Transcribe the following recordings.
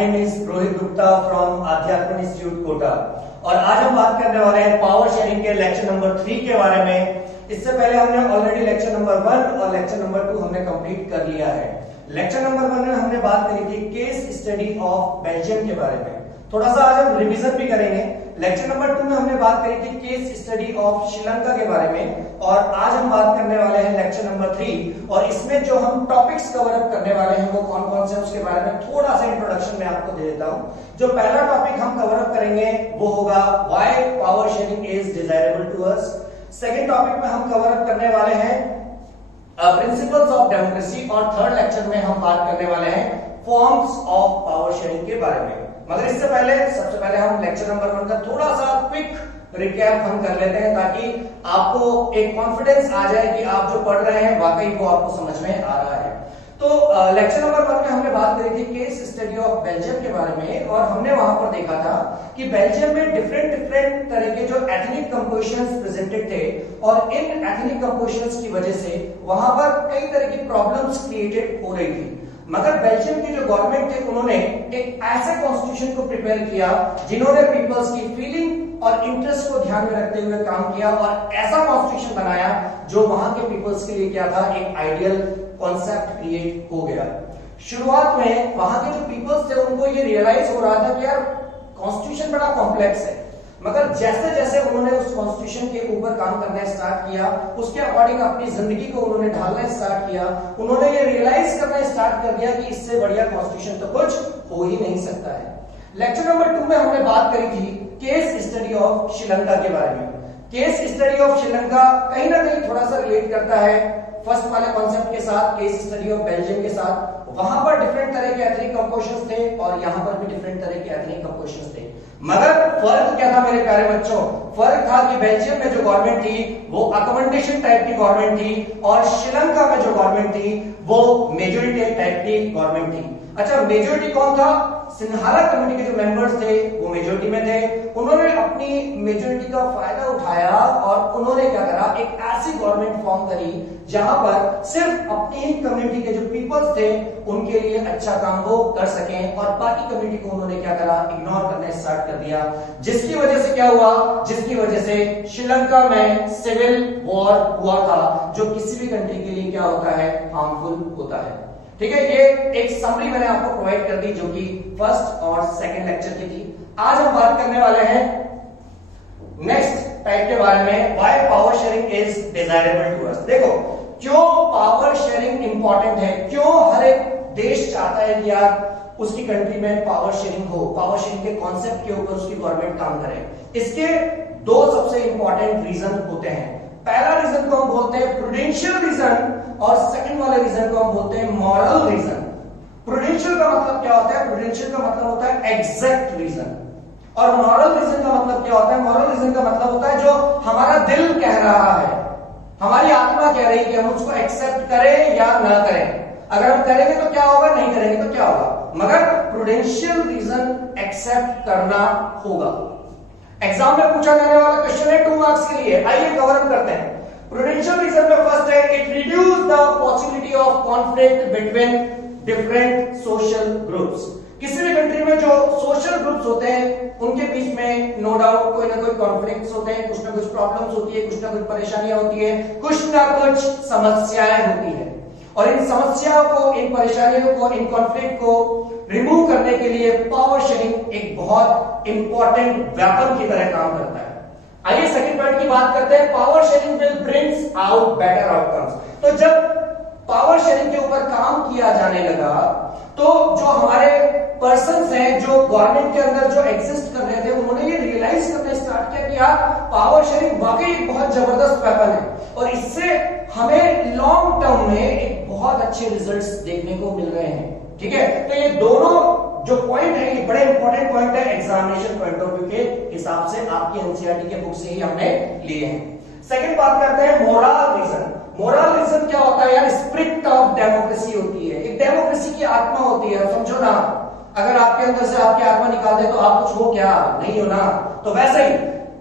Name is Rohit Gupta from आध्यात्म institute Kota और आज हम बात करने वाले हैं पावर शेयरिंग के लेक्चर नंबर 3 के बारे में। इससे पहले हमने ऑलरेडी लेक्चर नंबर 1 और लेक्चर नंबर 2 हमने कंप्लीट कर लिया है। लेक्चर नंबर 1 में हमने बात करी थी केस स्टडी ऑफ बेल्जियम के बारे में। थोड़ा सा आज हम रिवीजन भी करेंगे। लेक्चर नंबर 2 में हमने बात करी थी केस स्टडी ऑफ श्रीलंका के बारे में और आज हम बात करने वाले हैं लेक्चर नंबर 3 और इसमें जो हम टॉपिक्स कवर अप करने वाले हैं वो कौन कौन से हैं उसके बारे में थोड़ा सा इंट्रोडक्शन में आपको दे देता हूं। जो पहला टॉपिक हम कवर अप करेंगे वो होगा why power sharing is desirable to us. Second topic में हम कवर अप करने वाले हैं प्रिंसिपल्स ऑफ डेमोक्रेसी और थर्ड लेक्चर में हम बात करने वाले हैं फॉर्म्स ऑफ पावर शेयरिंग के बारे में। मगर इससे पहले सबसे पहले हम लेक्चर नंबर 1 का थोड़ा सा क्विक रिकैप हम कर लेते हैं ताकि आपको एक कॉन्फिडेंस आ जाए कि आप जो पढ़ रहे हैं वाकई वो आपको समझ में आ रहा है। तो लेक्चर नंबर 1 में हमने बात करी थी केस स्टडी ऑफ बेल्जियम के बारे में और हमने वहां पर देखा था कि बेल्जियम में डिफरेंट तरह के जो एथनिक कंपोजिशंस प्रेजेंटेड थे और इन एथनिक कंपोजिशंस की वजह से वहां पर कई तरह की प्रॉब्लम्स क्रिएटेड हो रही थी। मगर बेल्जियम की जो गवर्नमेंट थी उन्होंने एक ऐसे कॉन्स्टिट्यूशन को प्रिपेयर किया जिन्होंने पीपल्स की फीलिंग और इंटरेस्ट को ध्यान में रखते हुए काम किया और ऐसा कॉन्स्टिट्यूशन बनाया जो वहां के पीपल्स के लिए क्या था, एक आइडियल कॉन्सेप्ट क्रिएट हो गया। शुरुआत में वहां के जो पीपल्स थे उनको ये रियलाइज हो रहा था कि यार कॉन्स्टिट्यूशन बड़ा कॉम्प्लेक्स है, मगर जैसे जैसे उन्होंने उस कॉन्स्टिट्यूशन के ऊपर काम करना स्टार्ट किया उसके अकॉर्डिंग अपनी जिंदगी को उन्होंने ढालना स्टार्ट किया। उन्होंने ये रियलाइज करना स्टार्ट कर दिया कि इससे बढ़िया कॉन्स्टिट्यूशन तो कुछ हो ही नहीं सकता है। लेक्चर नंबर 2 में हमने बात करी थी केस स्टडी ऑफ श्रीलंका के बारे में। केस स्टडी ऑफ श्रीलंका कहीं ना कहीं थोड़ा सा रिलेट करता है फर्स्ट वाले कॉन्सेप्ट के साथ, केस स्टडी ऑफ बेल्जियम के साथ। वहां पर डिफरेंट तरह के एथनिक कंपोजिशंस थे और यहां पर भी डिफरेंट तरह के एथनिक कंपोजिशंस थे। मगर फर्क क्या था मेरे प्यारे बच्चों? फर्क था कि बेल्जियम में जो गवर्नमेंट थी वो अकोमोडेशन टाइप की गवर्नमेंट थी और श्रीलंका में जो गवर्नमेंट थी वो मेजोरिटी टाइप की गवर्नमेंट थी। अच्छा, मेजोरिटी कौन था? सिन्हाला कम्युनिटी के जो मेंबर्स थे वो मेजोरिटी में थे। उन्होंने अपनी मेजोरिटी का फायदा उठाया और उन्होंने क्या करा, एक ऐसी गवर्नमेंट फॉर्म करी जहां पर सिर्फ अपनी ही कम्युनिटी के जो पीपल्स थे उनके लिए अच्छा काम वो कर सकें और बाकी कम्युनिटी को उन्होंने क्या करा, इग्नोर करना स्टार्ट कर दिया। जिसकी वजह से क्या हुआ, जिसकी वजह से श्रीलंका में सिविल वॉर हुआ था जो किसी भी कंट्री के लिए क्या होता है, हार्मफुल होता है। ठीक है, ये एक समरी मैंने आपको प्रोवाइड कर दी जो कि फर्स्ट और सेकंड लेक्चर की थी। आज हम बात करने वाले हैं नेक्स्ट टाइप के बारे में, why power sharing is desirable to us. देखो, क्यों पावर शेयरिंग इंपॉर्टेंट है, क्यों हर एक देश चाहता है कि यार उसकी कंट्री में पावर शेयरिंग हो, पावर शेयरिंग के कॉन्सेप्ट के ऊपर उसकी गवर्नमेंट काम करे। इसके दो सबसे इंपॉर्टेंट रीजन होते हैं। पहला रीजन को हम बोलते हैं प्रूडेंशियल रीजन और सेकंड वाले रीजन को हम बोलते हैं मॉरल रीजन। प्रूडेंशियल का मतलब क्या होता है? प्रूडेंशियल का मतलब होता है एग्जैक्ट रीजन और मॉरल रीजन का मतलब क्या होता है? मॉरल रीजन का मतलब होता है जो हमारा दिल कह रहा है, हमारी आत्मा कह रही है कि हम उसको एक्सेप्ट करें या ना करें। अगर हम करेंगे तो क्या होगा, नहीं करेंगे तो क्या होगा। मगर प्रूडेंशियल रीजन एक्सेप्ट करना होगा। एग्जाम में पूछा जाने वाला क्वेश्चन है 2 मार्क्स के लिए, आइए कवर अप करते हैं। प्रूडेंशियल रीजन में फर्स्ट है it reduce the possibility of conflict between different social groups. किसी भी कंट्री में जो सोशल ग्रुप्स होते हैं उनके बीच में नो डाउट कोई ना कोई कॉन्फ्लिक्ट्स होते हैं, कुछ ना कुछ प्रॉब्लम्स होती है, कुछ ना कुछ परेशानियां होती है, कुछ ना कुछ समस्याएं होती है और इन समस्याओं को, इन परेशानियों को, इन कॉन्फ्लिक्ट को रिमूव करने के लिए पावर शेयरिंग एक बहुत इंपॉर्टेंट वेपन की तरह काम करता है। आइए सेकंड पॉइंट की बात करते हैं, power sharing will brings out better outcomes. तो जब पावर शेयरिंग के ऊपर काम किया जाने लगा तो जो हमारे पर्संस हैं जो गवर्नमेंट के अंदर जो एग्जिस्ट कर रहे थे उन्होंने ये रियलाइज करना स्टार्ट किया कि यार पावर शेयरिंग वाकई एक बहुत जबरदस्त वेपन है और इससे हमें लॉन्ग टर्म में एक बहुत अच्छे रिजल्ट्स देखने को मिल रहे हैं। ठीक है, तो ये दोनों जो पॉइंट है ये बड़े इंपॉर्टेंट पॉइंट है एग्जामिनेशन पॉइंट ऑफ व्यू के हिसाब से, आपकी एनसीईआरटी के बुक से ही हमने लिए हैं। सेकंड बात करते हैं मोरल रीजन। मोरल रीजन क्या होता है यार? स्पिरिट ऑफ डेमोक्रेसी होती है, एक डेमोक्रेसी की आत्मा होती है। समझो ना, अगर आपके अंदर से आपकी आत्मा निकाल दे तो आप कुछ हो क्या? नहीं हो ना। तो वैसे ही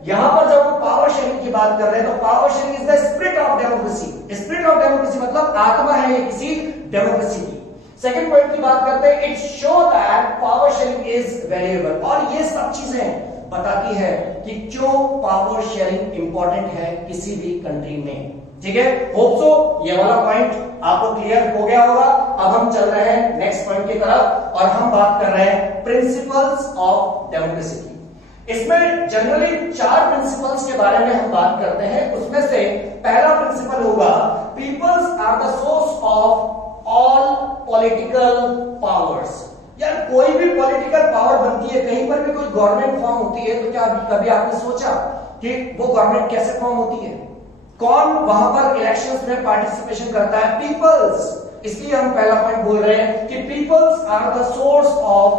यहां पर जब हम पावर शेयरिंग की बात कर रहे हैं तो power sharing is the spirit of democracy. Spirit of democracy मतलब आत्मा है ये किसी डेमोक्रेसी की। सेकंड पॉइंट की बात करते हैं, it show that power sharing is valuable. और ये सब चीजें बताती है कि क्यों पावर शेयरिंग इंपॉर्टेंट है किसी भी कंट्री में। ठीक है, होप सो ये वाला पॉइंट आपको क्लियर हो गया होगा। अब हम चल रहे हैं नेक्स्ट पॉइंट की तरफ और हम बात कर रहे हैं प्रिंसिपल्स ऑफ डेमोक्रेसी की। इसमें जनरली 4 प्रिंसिपल्स के बारे में हम बात करते हैं। उसमें से पहला प्रिंसिपल होगा peoples are the source of all political powers. यार कोई भी पॉलिटिकल पावर बनती है, कहीं पर भी कोई गवर्नमेंट फॉर्म होती है, तो क्या कभी आपने सोचा कि वो गवर्नमेंट कैसे फॉर्म होती है, कौन वहां पर इलेक्शंस में पार्टिसिपेशन करता है? पीपल्स। इसलिए हम पहला पॉइंट बोल रहे हैं कि peoples are the source of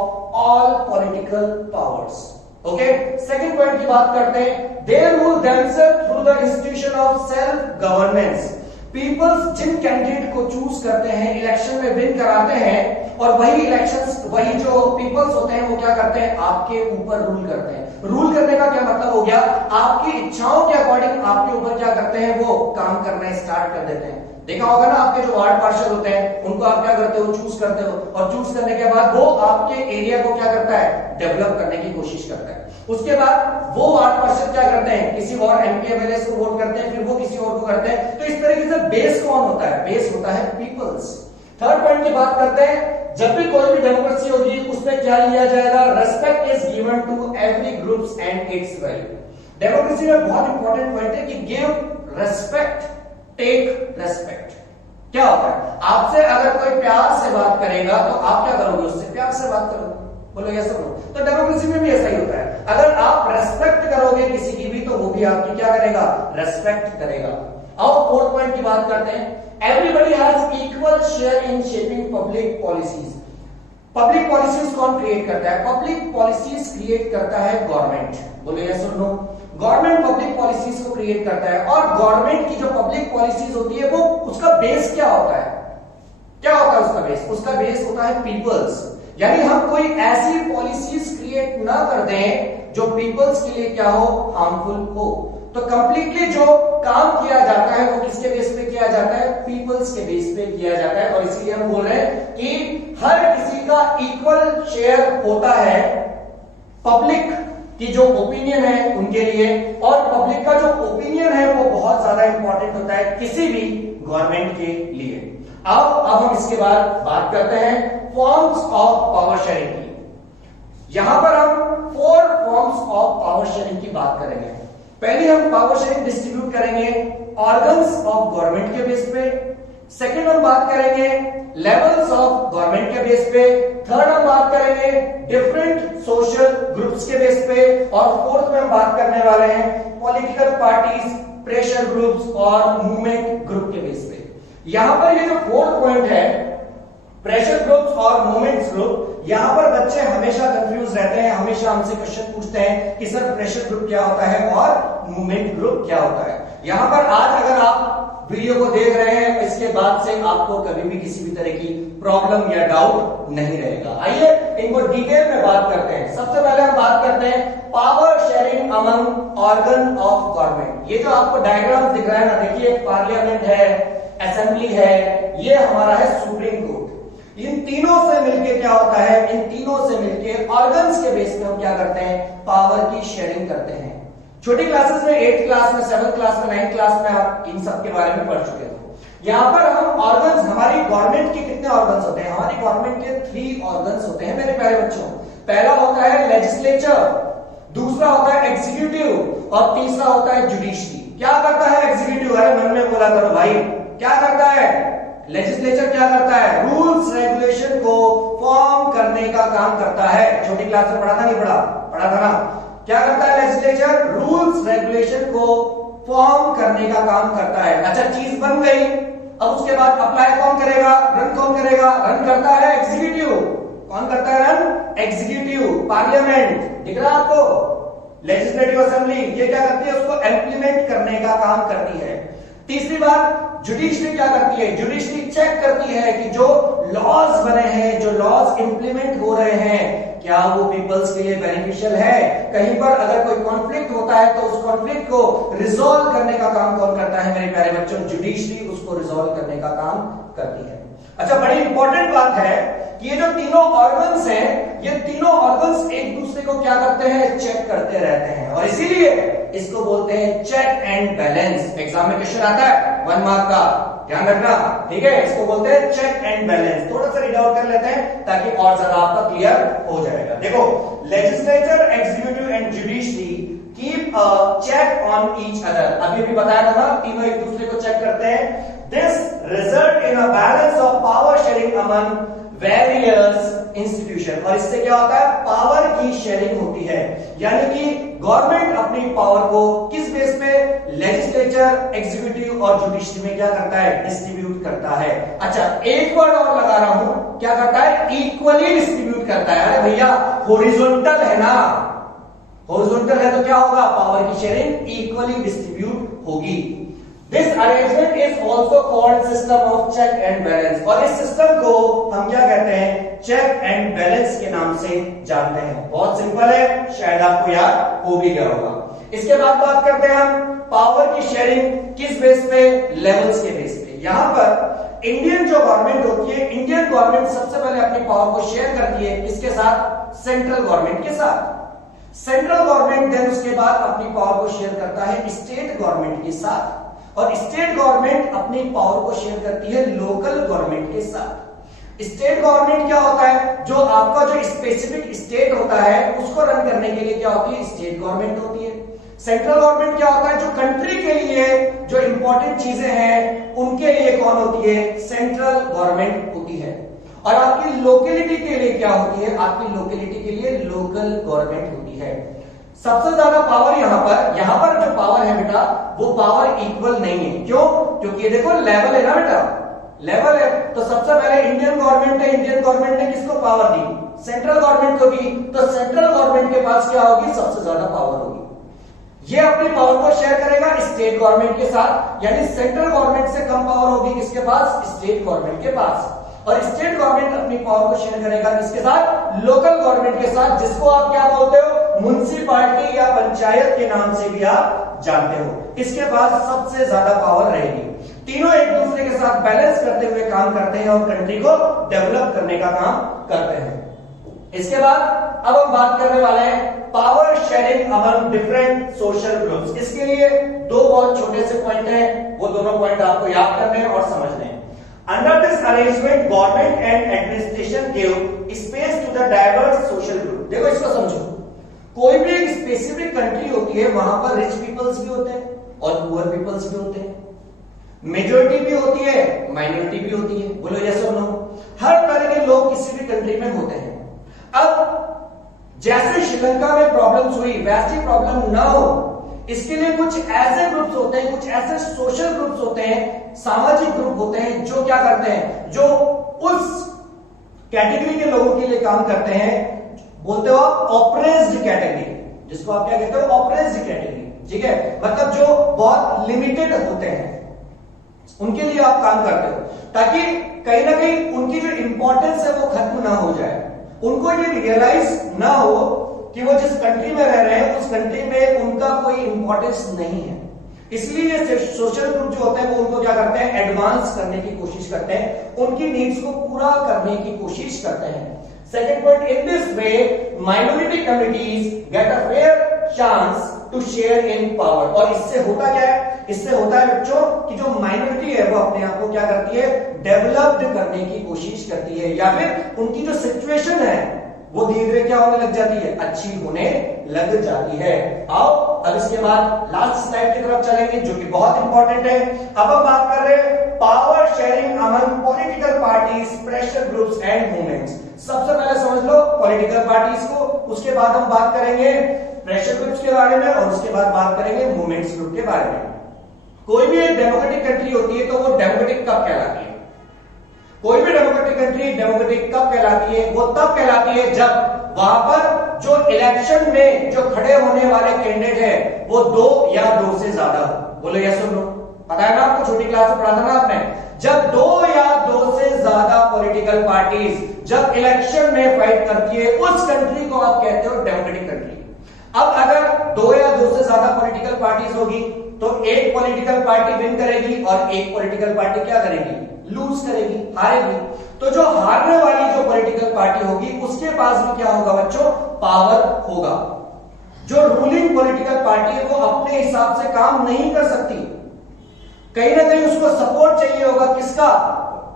all political powers. Okay, second point की बात करते हैं, they rule themselves through the institution of self governance. Peoples जिन कैंडिडेट को चूज करते हैं, इलेक्शन में विन कराते हैं, और वही इलेक्शंस, वही जो पीपल्स होते हैं वो क्या करते हैं, आपके ऊपर रूल करते हैं। रूल करने का क्या मतलब हो गया, आपकी इच्छाओं के अकॉर्डिंग आपके ऊपर क्या करते हैं, वो काम करना स्टार्ट कर देते हैं। देखा होगा ना, आपके जो वार्ड पार्षद होते हैं उनको आप क्या करते हो, चूज करते हो, और चूज करने के बाद वो आपके एरिया को क्या करता है, डेवलप करने की कोशिश करता है। उसके बाद वो वार्ड पार्षद क्या करते हैं, किसी और एमपी एमएलए को वोट करते हैं, फिर वो किसी और को करते हैं। तो इस तरीके से बेस कौन होता है, बेस होता है पीपल्स। थर्ड पॉइंट की बात करते हैं, जब भी कोई भी डेमोक्रेसी होगी उसमें क्या लिया जाएगा, respect is given to every groups and it's value. Democracy में बहुत इंपॉर्टेंट पॉइंट है कि गिव रेस्पेक्ट, टेक रेस्पेक्ट। क्या होता है, आपसे अगर कोई प्यार से बात करेगा तो आप क्या करोगे, उससे प्यार से बात करोगे। बोलो यस और नो। तो डेमोक्रेसी में भी ऐसा ही होता है, अगर आप रेस्पेक्ट करोगे किसी की भी तो वो भी आपकी क्या करेगा, रेस्पेक्ट करेगा। अब फोर्थ पॉइंट की बात करते हैं, everybody has equal share in shaping public policies. Public policies कौन क्रिएट करता है, पब्लिक पॉलिसीज क्रिएट करता है गवर्नमेंट। बोलो यस और नो। गवर्नमेंट पब्लिक पॉलिसीज को क्रिएट करता है, और गवर्नमेंट की जो पब्लिक पॉलिसीज होती है वो उसका बेस क्या होता है, क्या होता है उसका बेस, उसका बेस होता है पीपल्स। यानी हम कोई ऐसी पॉलिसीज क्रिएट ना कर दें जो पीपल्स के लिए क्या हो, हार्मफुल हो। तो कंप्लीटली जो काम किया जाता है वो किसके बेस पे किया जाता है, पीपल्स के बेस पे किया जाता है। और इसीलिए हम बोल रहे हैं कि हर किसी का इक्वल शेयर होता है पब्लिक की जो ओपिनियन है उनके लिए, और पब्लिक का जो ओपिनियन है वो बहुत ज्यादा इंपॉर्टेंट होता है किसी भी गवर्नमेंट के लिए। अब हम इसके बाद बात करते हैं फॉर्म्स ऑफ पावर शेयरिंग की। यहां पर हम 4 फॉर्म्स ऑफ पावर शेयरिंग की बात करेंगे। पहले हम पावर शेयरिंग डिस्ट्रीब्यूट करेंगे ऑर्गन्स ऑफ गवर्नमेंट के बेस पे। सेकंड हम बात करेंगे लेवल्स ऑफ गवर्नमेंट के बेस पे। थर्ड हम बात करेंगे डिफरेंट सोशल ग्रुप्स के बेस पे। और फोर्थ में हम बात करने वाले हैं पॉलिटिकल पार्टीज, प्रेशर ग्रुप्स और मूवमेंट ग्रुप के बेस पे। यहां पर ये जो फोर्थ पॉइंट है, प्रेशर ग्रुप्स और मूवमेंट्स ग्रुप, यहां पर बच्चे हमेशा कंफ्यूज रहते हैं, हमेशा हमसे क्वेश्चन पूछते हैं कि सर प्रेशर ग्रुप क्या होता है और मूवमेंट ग्रुप क्या होता है। यहां पर आज अगर आप वीडियो को देख रहे हैं, इसके बाद से आपको कभी भी किसी भी तरह की प्रॉब्लम या डाउट नहीं रहेगा। आइए इनको डिटेल में बात करते हैं। सबसे पहले हम बात करते हैं power sharing among organ of government. ये जो आपको डायग्राम दिख रहा है ना, देखिए पार्लियामेंट है, असेंबली है, ये हमारा है सुप्रीम कोर्ट। इन तीनों से मिलके क्या होता है, इन तीनों से मिलके ऑर्गन्स के बेस पे हम क्या करते हैं, पावर की शेयरिंग करते हैं। छोटी क्लासेस में 8th क्लास में, 7th क्लास में, 9th क्लास में आप इन सब के बारे में पढ़ चुके थे। यहां पर हम ऑर्गन्स, हमारी गवर्नमेंट के कितने ऑर्गन्स होते हैं, हमारी गवर्नमेंट के 3 ऑर्गन्स होते हैं मेरे प्यारे बच्चों। पहला होता है लेजिस्लेचर, दूसरा होता है एग्जीक्यूटिव और तीसरा होता है जुडिशरी। क्या करता है एग्जीक्यूटिव, अरे मन में बोला करो भाई, क्या करता है लेजिस्लेचर, क्या करता है, रूल्स रेगुलेशन को फॉर्म करने का काम करता है। छोटी क्लास में पढ़ा था, नहीं पढ़ा था ना। क्या करता है लेजिस्लेचर, रूल्स रेगुलेशन को फॉर्म करने का काम करता है। अच्छा चीज बन गई, अब उसके बाद अप्लाई कौन करेगा, रन कौन करेगा, रन करता है एग्जीक्यूटिव। कौन करता है रन, एग्जीक्यूटिव। पार्लियामेंट दिख रहा है आपको, लेजिस्लेटिव असेंबली, ये क्या करती है, उसको इंप्लीमेंट करने का काम करती है। तीसरी बात, जुडिशरी क्या करती है, जुडिशरी चेक करती है कि जो लॉज बने हैं, जो लॉज इंप्लीमेंट हो रहे हैं, क्या वो पीपल्स के लिए बेनिफिशियल है। कहीं पर अगर कोई कॉन्फ्लिक्ट होता है तो उस कॉन्फ्लिक्ट को रिजॉल्व करने का काम कौन करता है मेरे प्यारे बच्चों, जुडिशरी उसको रिजॉल्व करने का काम करती है। अच्छा, बड़ी इंपॉर्टेंट बात है कि ये जो तीनों ऑर्गन्स हैं, ये तीनों ऑर्गन्स एक दूसरे को क्या करते हैं, चेक करते रहते हैं, और इसीलिए इसको बोलते हैं चेक एंड बैलेंस। एग्जाम में क्वेश्चन आता है 1 मार्क का, ध्यान रखना, ठीक है। इसको बोलते हैं चेक एंड बैलेंस। थोड़ा सा रीड आउट कर लेते हैं ताकि और ज्यादा आपका क्लियर हो जाएगा। देखो, legislature, executive and judiciary keep a check on each other. अभी भी बताया था ना, तीनों एक दूसरे को चेक करते हैं। This result in a balance of power sharing among various institution. और इससे क्या होता है, पावर की शेयरिंग होती है, यानी कि गवर्नमेंट अपनी पावर को किस बेस पे, लेजिस्लेचर, एग्जीक्यूटिव और जुडिशरी में क्या करता है, डिस्ट्रीब्यूट करता है। अच्छा, एक वर्ड और लगा रहा हूं, क्या करता है, इक्वली डिस्ट्रीब्यूट करता है। अरे भैया, हॉरिजॉन्टल है ना, हॉरिजॉन्टल है तो क्या होगा, पावर की शेयरिंग इक्वली डिस्ट्रीब्यूट होगी। This arrangement is also called system of check and balance. और इस सिस्टम को हम क्या कहते हैं, चेक एंड बैलेंस के नाम से जानते हैं। बहुत सिंपल है, शायद आपको याद हो भी गया होगा। इसके बाद बात करते हैं हम पावर की शेयरिंग किस बेस पे, लेवल्स के बेस पे। यहां पर इंडियन जो गवर्नमेंट होती है, इंडियन गवर्नमेंट सबसे पहले अपनी पावर को शेयर करती है किसके साथ, सेंट्रल गवर्नमेंट के साथ। सेंट्रल गवर्नमेंट देन उसके बाद अपनी पावर को शेयर करता है स्टेट गवर्नमेंट के साथ, और स्टेट गवर्नमेंट अपनी पावर को शेयर करती है लोकल गवर्नमेंट के साथ। स्टेट गवर्नमेंट क्या होता है, जो आपका जो स्पेसिफिक स्टेट होता है उसको रन करने के लिए क्या होती है, स्टेट गवर्नमेंट होती है। सेंट्रल गवर्नमेंट क्या होता है, जो कंट्री के लिए जो इंपॉर्टेंट चीजें हैं उनके लिए कौन होती है, सेंट्रल गवर्नमेंट होती है। और आपकी लोकेलिटी के लिए क्या होती है, आपकी लोकेलिटी के लिए लोकल गवर्नमेंट होती है। सबसे ज्यादा पावर यहां पर जो पावर है बेटा, वो पावर इक्वल नहीं है। क्यों, क्योंकि देखो लेवल है ना बेटा, लेवल है। तो सबसे पहले इंडियन गवर्नमेंट है, इंडियन गवर्नमेंट ने किसको पावर दी, सेंट्रल गवर्नमेंट को दी। तो सेंट्रल गवर्नमेंट के पास क्या होगी, सबसे ज्यादा पावर होगी। ये अपनी पावर को शेयर करेगा स्टेट गवर्नमेंट के साथ, यानी सेंट्रल गवर्नमेंट से कम पावर होगी किसके पास, स्टेट गवर्नमेंट के पास। और स्टेट गवर्नमेंट अपनी पावर को शेयर करेगा किसके साथ, लोकल गवर्नमेंट के साथ, जिसको आप क्या बोलते हो, म्युनिसिपैलिटी या पंचायत के नाम से भी आप जानते हो। इसके पास सबसे ज्यादा पावर रहेगी। तीनों एक दूसरे के साथ बैलेंस करते हुए काम करते हैं और कंट्री को डेवलप करने का काम करते हैं। इसके बाद अब हम बात करने वाले हैं power sharing among different social groups. इसके लिए दो बहुत छोटे से पॉइंट हैं, वो दोनों पॉइंट आपको याद करने हैं और समझने हैं। Under this arrangement, government and administration give space to the diverse social group. देखो इसको समझो, कोई भी एक स्पेसिफिक कंट्री होती है, वहां पर रिच पीपल्स भी होते हैं और पुअर पीपल्स भी होते हैं, मेजोरिटी भी होती है, माइनॉरिटी भी होती है। बोलो यस और नो। हर तरह के लोग किसी भी कंट्री में होते हैं। अब जैसे श्रीलंका में प्रॉब्लम्स हुई, वैसी प्रॉब्लम ना हो, इसके लिए कुछ ऐसे ग्रुप्स होते हैं, कुछ ऐसे सोशल ग्रुप्स होते हैं, सामाजिक ग्रुप होते हैं, जो क्या करते हैं, जो उस कैटेगरी के लोगों के लिए काम करते हैं। बोलते हो आप ऑप्रेस्ड कैटेगरी, जिसको आप क्या कहते हो, ऑप्रेस्ड कैटेगरी, ठीक है। मतलब जो बहुत लिमिटेड होते हैं, उनके लिए आप काम करते हो, ताकि कहीं ना कहीं उनकी जो इंपॉर्टेंस है वो खत्म ना हो जाए, उनको ये रियलाइज ना हो कि वो जिस कंट्री में रह रहे हैं उस कंट्री में उनका कोई इंपॉर्टेंस नहीं है। इसलिए ये सोशल ग्रुप जो होते हैं वो उनको क्या करते हैं, एडवांस करने की कोशिश करते हैं, उनकी नीड्स को पूरा करने की कोशिश करते हैं। Second point, in this way minority communities get a fair chance to share in power. और इससे होता क्या है, इससे होता है बच्चों कि जो माइनॉरिटी है वो अपने आप को क्या करती है, डेवलप्ड करने की कोशिश करती है, या फिर उनकी जो सिचुएशन है वो धीरे धीरे क्या होने लग जाती है, अच्छी होने लग जाती है। आओ अब इसके बाद लास्ट स्लाइड की तरफ चलेंगे, जो कि बहुत इंपॉर्टेंट है। अब हम बात कर रहे हैं power sharing among political parties, pressure groups and movements. सबसे पहले समझ लो पॉलिटिकल पार्टीज को, उसके बाद हम बात करेंगे प्रेशर ग्रुप्स के बारे में, और उसके बाद बात करेंगे मूवमेंट्स ग्रुप के बारे में। कोई भी एक डेमोक्रेटिक कंट्री होती है तो वो डेमोक्रेटिक कब कहलाती है, कोई भी डेमोक्रेटिक कंट्री डेमोक्रेटिक कब कहलाती है, वो तब कहलाती है जब वहां पर जो इलेक्शन में जो खड़े होने वाले कैंडिडेट है वो 2 या 2 से ज्यादा हो। बोलो यस और नो। पता है ना आपको, छोटी क्लास में पढ़ा था ना आपने, जब 2 या 2 से ज्यादा पॉलिटिकल पार्टीज जब इलेक्शन में फाइट करती है, उस कंट्री को आप कहते हो डेमोक्रेटिक कंट्री। अब अगर 2 या 2 से ज्यादा पॉलिटिकल पार्टीज होगी तो एक पॉलिटिकल पार्टी विन करेगी और एक पॉलिटिकल पार्टी क्या करेगी, लूज करेगी, हारेगी। तो जो हारने वाली जो पॉलिटिकल पार्टी होगी उसके पास भी क्या होगा बच्चों, पावर होगा। जो रूलिंग पॉलिटिकल पार्टी है वो अपने हिसाब से काम नहीं कर सकती, कहीं ना कहीं उसको सपोर्ट चाहिए होगा, किसका,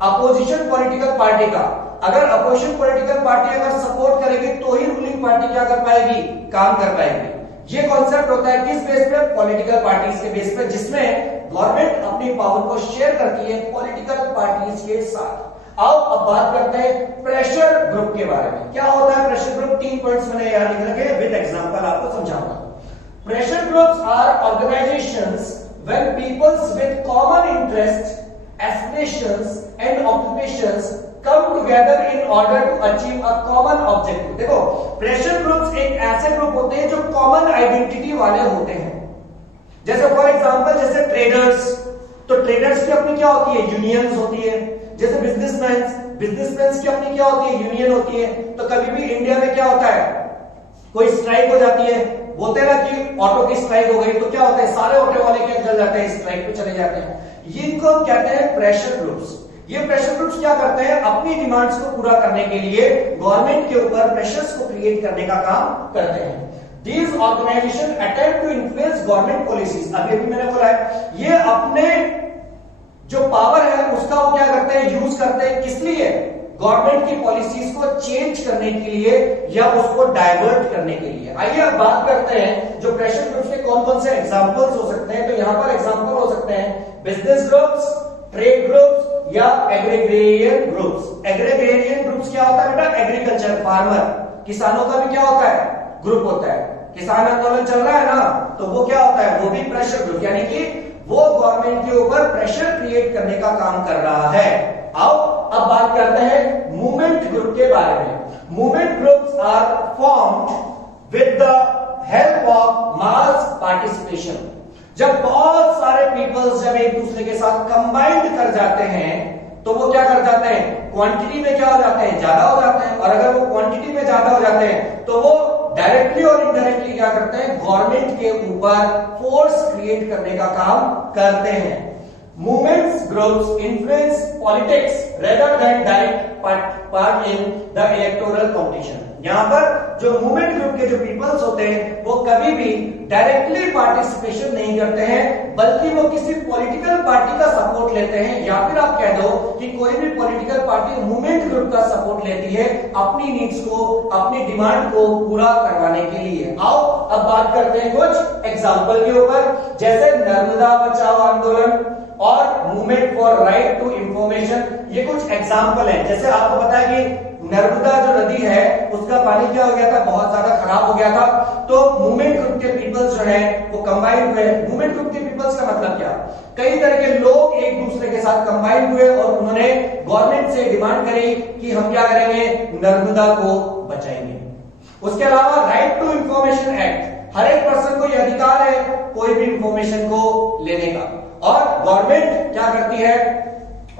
अपोजिशन पॉलिटिकल पार्टी का। अगर अपोजिशन पॉलिटिकल पार्टी अगर सपोर्ट करेगी तो ही रूलिंग पार्टी क्या कर पाएगी, काम कर पाएगी। ये कॉन्सेप्ट होता है किस बेस पे, पॉलिटिकल पार्टीज के बेस पे, जिसमें गवर्नमेंट अपनी पावर को शेयर करती है पॉलिटिकल पार्टीज के साथ। आओ अब बात करते हैं प्रेशर ग्रुप के बारे में। क्या होता है प्रेशर ग्रुप, 3 पॉइंट्स मैंने यहां लिख रखे हैं, विद एग्जांपल आपको समझाऊंगा। Pressure groups are organisations when peoples with common interest, aspirations and occupations come together in order to achieve a common objective। देखो प्रेशर ग्रुप्स एक ऐसे ग्रुप होते हैं जो कॉमन आइडेंटिटी वाले होते हैं। जैसे फॉर एग्जांपल जैसे ट्रेडर्स, तो ट्रेडर्स की अपनी क्या होती है, यूनियंस होती है। जैसे बिजनेसमैन की अपनी क्या होती है, यूनियन होती है। तो कभी भी इंडिया में क्या होता है, कोई स्ट्राइक हो जाती है, बोलते हैं ना कि ऑटो की स्ट्राइक हो गई, तो क्या होता है, सारे ऑटो वाले क्या चल जाते हैं, स्ट्राइक पे चले जाते हैं। इनको कहते हैं प्रेशर ग्रुप्स। ये प्रेशर ग्रुप्स क्या करते हैं, अपनी डिमांड्स को पूरा करने के लिए गवर्नमेंट के ऊपर प्रेशर्स को क्रिएट करने का काम करते हैं। These organizations attempt to influence government policies। अभी मैंने बोला है, ये अपने जो पावर है उसका वो क्या करते हैं, यूज करते हैं, किस लिए, गवर्नमेंट की पॉलिसीज को चेंज करने के लिए या उसको डाइवर्ट करने के लिए। आइए अब बात करते हैं जो प्रेशर ग्रुप्स के कौन कौन से एग्जांपल्स हो सकते हैं। तो यहां पर एग्जांपल हो सकते हैं बिजनेस ग्रुप्स, ट्रेड ग्रुप्स या एग्रीगेरियन ग्रुप्स। एग्रीगेरियन ग्रुप्स क्या होता है बेटा, एग्रीकल्चर, फार्मर, किसानों का भी क्या होता है, ग्रुप होता है। किसान आंदोलन चल रहा है ना, तो वो क्या होता है, वो भी प्रेशर ग्रुप, यानी कि वो गवर्नमेंट के ऊपर प्रेशर क्रिएट करने का काम कर रहा है। आओ अब बात करते हैं मूवमेंट ग्रुप के बारे में। Movement groups are formed with the help of mass participation. जब बहुत सारे पीपल्स जब एक दूसरे के साथ कंबाइंड कर जाते हैं तो वो क्या कर जाते हैं, क्वांटिटी में क्या हो जाते हैं, ज्यादा हो जाते हैं। और अगर वो क्वांटिटी में ज्यादा हो जाते हैं तो वो डायरेक्टली और इनडायरेक्टली क्या करते हैं, गवर्नमेंट के ऊपर फोर्स क्रिएट करने का काम करते हैं। Movements groups influence politics rather than direct part in the electoral competition. यहां पर जो मूवमेंट ग्रुप के जो पीपल्स होते हैं वो कभी भी डायरेक्टली पार्टिसिपेशन नहीं करते हैं, बल्कि वो किसी पॉलिटिकल पार्टी का सपोर्ट लेते हैं, या फिर आप कह दो कि कोई भी पॉलिटिकल पार्टी मूवमेंट ग्रुप का सपोर्ट लेती है अपनी नीड्स को, अपनी डिमांड को पूरा करवाने के लिए। आओ अब बात करते हैं कुछ एग्जाम्पल के ऊपर, जैसे नर्मदा बचाओ आंदोलन और movement for right to information. ये कुछ एग्जाम्पल है। जैसे आपको पता है कि नर्मदा जो नदी है उसका पानी क्या हो गया था, बहुत ज्यादा खराब हो गया था। तो मूवमेंट ग्रुप के पीपल्स जो है वो कंबाइन हुए। मूवमेंट ग्रुप के पीपल्स का मतलब क्या, कई तरह के लोग एक दूसरे के साथ कंबाइन हुए और उन्होंने गवर्नमेंट से डिमांड करी कि हम क्या करेंगे, नर्मदा को बचाएंगे। उसके अलावा राइट टू इंफॉर्मेशन एक्ट, हर एक पर्सन को यह अधिकार है कोई भी इंफॉर्मेशन को लेने का, और गवर्नमेंट क्या करती है,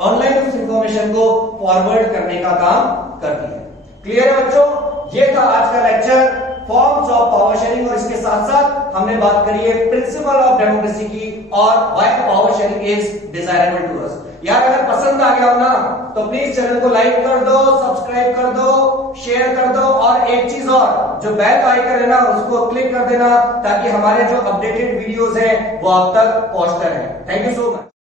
ऑनलाइन उस इंफॉर्मेशन को फॉरवर्ड करने का काम करती है। क्लियर है बच्चों, ये था आज का lecture forms of power sharing, और इसके साथ साथ हमने बात करी है प्रिंसिपल ऑफ डेमोक्रेसी की और why power sharing is desirable to us. यार अगर पसंद आ गया हो ना तो प्लीज चैनल को लाइक कर दो, सब्सक्राइब कर दो, शेयर कर दो, और एक चीज और, जो बेल आइकन है ना उसको क्लिक कर देना ताकि हमारे जो अपडेटेड वीडियोस हैं वो आप तक पहुंचते रहें। Thank you so much.